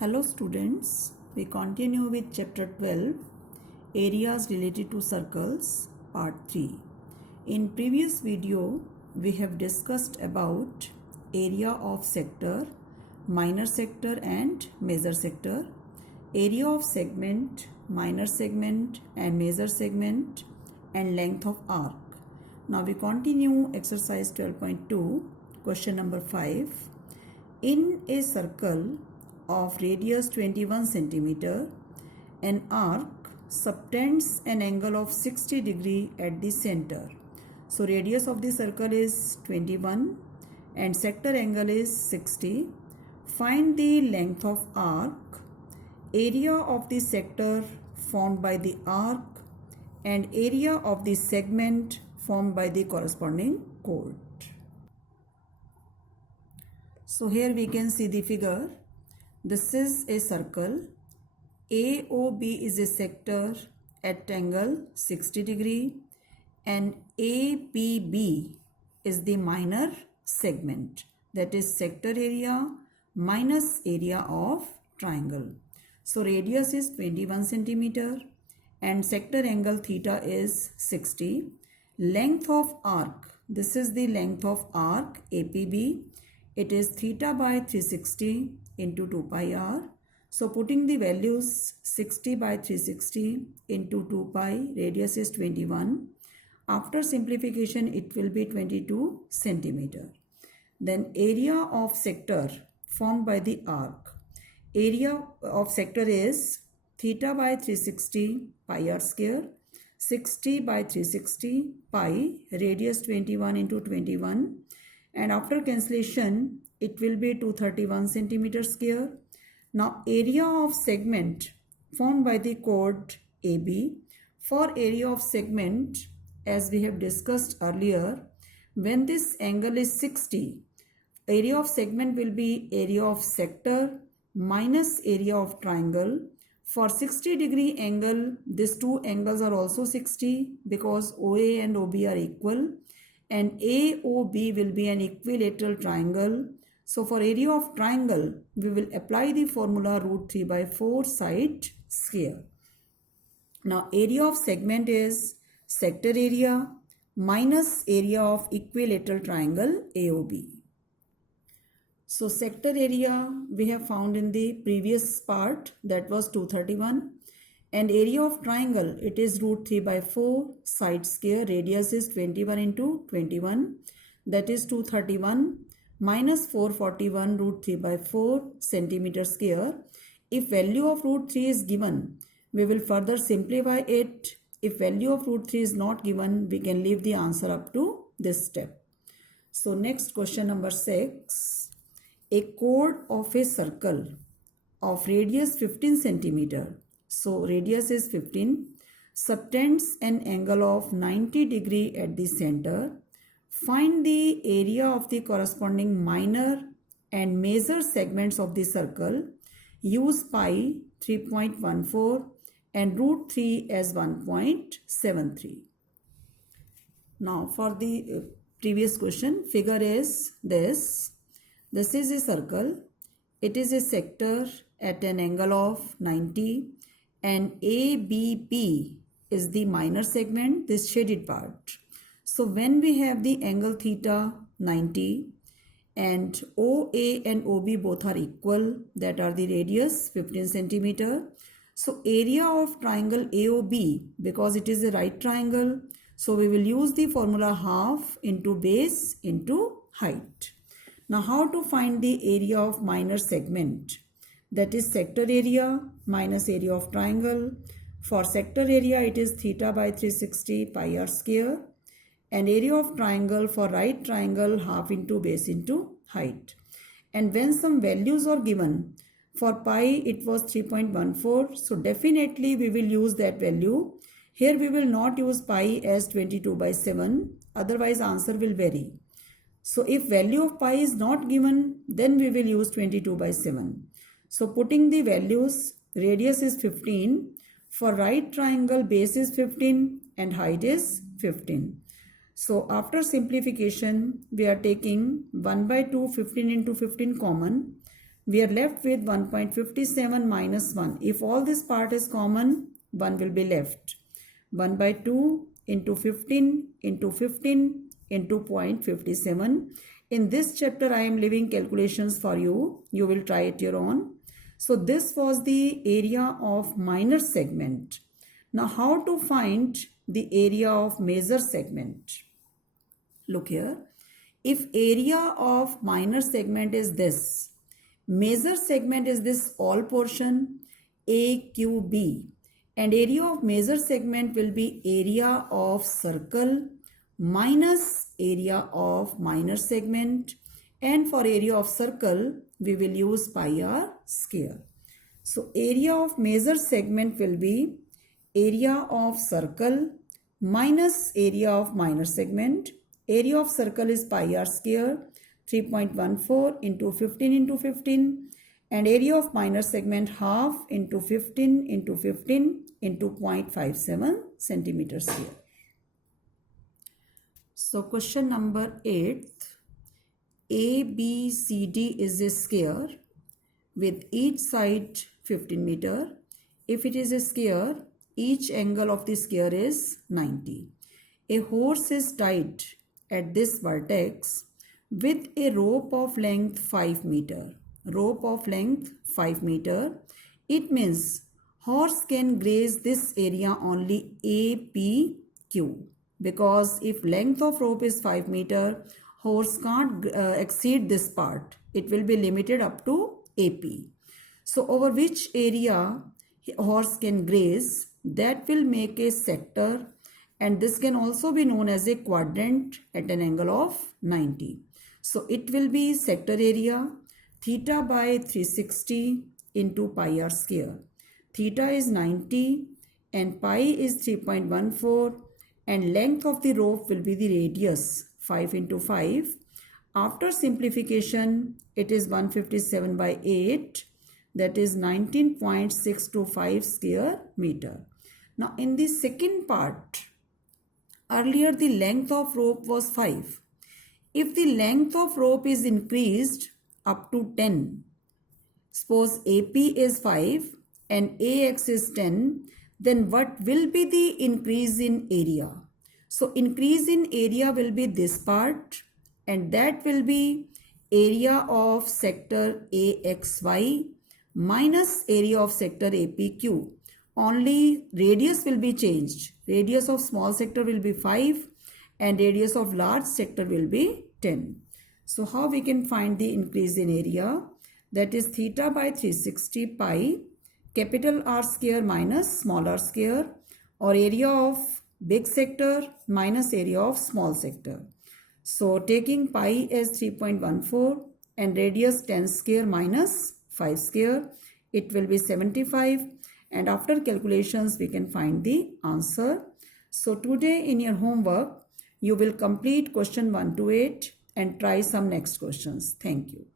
Hello students, we continue with chapter 12, areas related to circles, part 3. In previous video, we have discussed about area of sector, minor sector and major sector, area of segment, minor segment and major segment, and length of arc. Now we continue exercise 12.2, question number 5. In a circle of radius 21 centimeter, an arc subtends an angle of 60 degree at the center. So radius of the circle is 21 and sector angle is 60. Find the length of arc, area of the sector formed by the arc, and area of the segment formed by the corresponding chord. So here we can see the figure. This is a circle. AOB is a sector at angle 60 degree and ABB is the minor segment, that is sector area minus area of triangle. So radius is 21 centimeter and sector angle theta is 60. Length of arc, this is the length of arc APB. It is theta by 360 into 2 pi r. So putting the values 60 by 360 into 2 pi, radius is 21. After simplification, it will be 22 centimeter. Then area of sector formed by the arc. Area of sector is theta by 360 pi r square, 60 by 360 pi, radius 21 into 21. And after cancellation, it will be 231 centimeter square. Now area of segment formed by the chord AB. For area of segment, as we have discussed earlier, when this angle is 60, area of segment will be area of sector minus area of triangle. For 60 degree angle, these two angles are also 60 because OA and OB are equal. And AOB will be an equilateral triangle. So for area of triangle, we will apply the formula root 3 by 4 side square. Now area of segment is sector area minus area of equilateral triangle AOB. So sector area we have found in the previous part, that was 231. And area of triangle, it is root 3 by 4 side square. Radius is 21 into 21, that is 231 minus 441 root 3 by 4 centimeter square. If value of root 3 is given, we will further simplify it. If value of root 3 is not given, we can leave the answer up to this step. So next question number 6. A chord of a circle of radius 15 centimeter. So radius is 15, subtends an angle of 90 degree at the center. Find the area of the corresponding minor and major segments of the circle. Use pi 3.14 and root 3 as 1.73. Now for the previous question, figure is this. This is a circle. It is a sector at an angle of 90. And ABP is the minor segment, this shaded part. So when we have the angle theta 90 and OA and OB both are equal, that are the radius 15 centimeter. So area of triangle AOB, because it is a right triangle, so we will use the formula half into base into height. Now how to find the area of minor segment? That is sector area minus area of triangle. For sector area, it is theta by 360 pi r square. And area of triangle for right triangle, half into base into height. And when some values are given, for pi it was 3.14. So definitely we will use that value. Here we will not use pi as 22 by 7. Otherwise answer will vary. So if value of pi is not given, then we will use 22 by 7. So putting the values, radius is 15. For right triangle, base is 15 and height is 15. So after simplification, we are taking 1 by 2, 15 into 15 common. We are left with 1.57 minus 1. If all this part is common, 1 will be left. 1 by 2 into 15 into 15 into 0.57. In this chapter, I am leaving calculations for you. You will try it your own. So this was the area of minor segment. Now how to find the area of major segment? Look here. If area of minor segment is this, major segment is this all portion AQB, and area of major segment will be area of circle minus area of minor segment, and for area of circle we will use pi r square. So area of major segment will be area of circle minus area of minor segment. Area of circle is pi r square, 3.14 into 15 into 15, and area of minor segment half into 15 into 15 into 0.57 centimeter square. So question number 8, ABCD is a square with each side 15 meter. If it is a square, each angle of the square is 90. A horse is tied at this vertex with a rope of length 5 meter. Rope of length 5 meter. It means horse can graze this area only APQ, because if length of rope is 5 meter, horse can't exceed this part. It will be limited up to AP. So over which area horse can graze, that will make a sector, and this can also be known as a quadrant at an angle of 90. So it will be sector area theta by 360 into pi r square. Theta is 90 and pi is 3.14, and length of the rope will be the radius 5 into 5. After simplification, it is 157 by 8, that is 19.625 square meter. Now in the second part, earlier the length of rope was 5. If the length of rope is increased up to 10, suppose AP is 5 and AX is 10, then what will be the increase in area? So increase in area will be this part, and that will be area of sector AXY minus area of sector APQ. Only radius will be changed. Radius of small sector will be 5 and radius of large sector will be 10. So how we can find the increase in area? That is theta by 360 pi capital R square minus small r square, or area of big sector minus area of small sector. So taking pi as 3.14 and radius 10 square minus 5 square, it will be 75, and after calculations we can find the answer. So today in your homework you will complete question 1 to 8 and try some next questions. Thank you.